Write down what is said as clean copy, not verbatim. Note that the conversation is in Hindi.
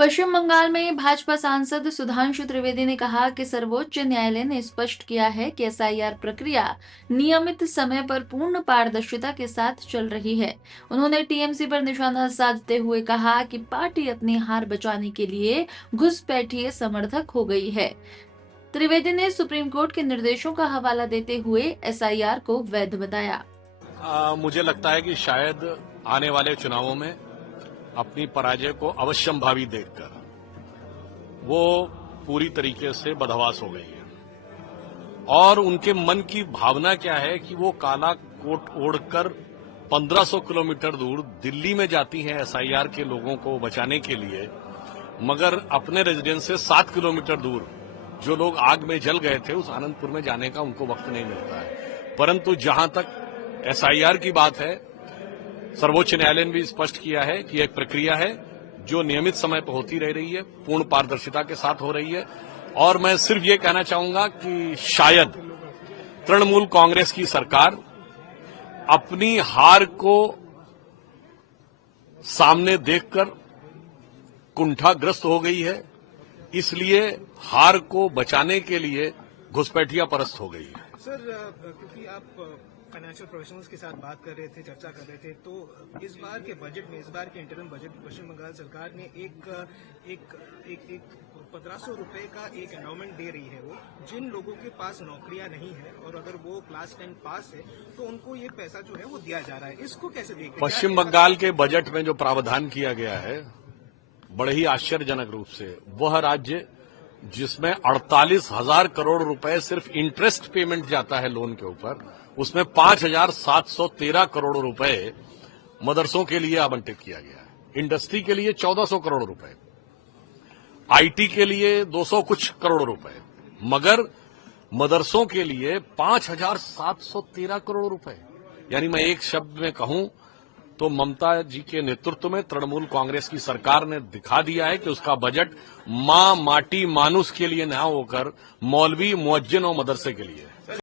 पश्चिम बंगाल में भाजपा सांसद सुधांशु त्रिवेदी ने कहा कि सर्वोच्च न्यायालय ने स्पष्ट किया है कि एसआईआर प्रक्रिया नियमित समय पर पूर्ण पारदर्शिता के साथ चल रही है। उन्होंने टीएमसी पर निशाना साधते हुए कहा कि पार्टी अपनी हार बचाने के लिए घुसपैठिए समर्थक हो गई है। त्रिवेदी ने सुप्रीम कोर्ट के निर्देशों का हवाला देते हुए एसआईआर को वैध बताया। मुझे लगता है कि शायद आने वाले चुनावों में अपनी पराजय को अवश्यंभावी देखकर वो पूरी तरीके से बदहवास हो गई है और उनके मन की भावना क्या है कि वो काला कोट ओढ़कर 1500 किलोमीटर दूर दिल्ली में जाती हैं एसआईआर के लोगों को बचाने के लिए, मगर अपने रेजिडेंस से 7 किलोमीटर दूर जो लोग आग में जल गए थे उस आनंदपुर में जाने का उनको वक्त नहीं मिलता है। परंतु जहां तक एसआईआर की बात है, सर्वोच्च न्यायालय ने भी स्पष्ट किया है कि एक प्रक्रिया है जो नियमित समय पर होती रह रही है, पूर्ण पारदर्शिता के साथ हो रही है। और मैं सिर्फ ये कहना चाहूंगा कि शायद तृणमूल कांग्रेस की सरकार अपनी हार को सामने देखकर कुंठाग्रस्त हो गई है, इसलिए हार को बचाने के लिए घुसपैठिया परस्त हो गई है। सर, क्योंकि आप फाइनेंशियल प्रोफेशनल्स के साथ बात कर रहे थे, चर्चा कर रहे थे, तो इस बार के बजट में, इस बार के इंटरिम बजट में पश्चिम बंगाल सरकार ने एक 1500 रुपए का एक एंडाउमेंट दे रही है। वो जिन लोगों के पास नौकरियां नहीं है और अगर वो क्लास 10 पास है तो उनको ये पैसा जो है वो दिया जा रहा है। इसको कैसे देखते हैं? पश्चिम बंगाल के बजट में जो प्रावधान किया गया है बड़े ही आश्चर्यजनक रूप से, वह राज्य जिसमें 48,000 करोड़ रुपए सिर्फ इंटरेस्ट पेमेंट जाता है लोन के ऊपर, उसमें 5,713 करोड़ रुपए मदरसों के लिए आवंटित किया गया है। इंडस्ट्री के लिए 1,400 करोड़ रुपए, आईटी के लिए 200 कुछ करोड़ रुपए, मगर मदरसों के लिए 5,713 करोड़ रुपए। यानी मैं एक शब्द में कहूं तो ममता जी के नेतृत्व में तृणमूल कांग्रेस की सरकार ने दिखा दिया है कि उसका बजट मां माटी मानुस के लिए न होकर मौलवी मुअज्जिन और मदरसे के लिए है।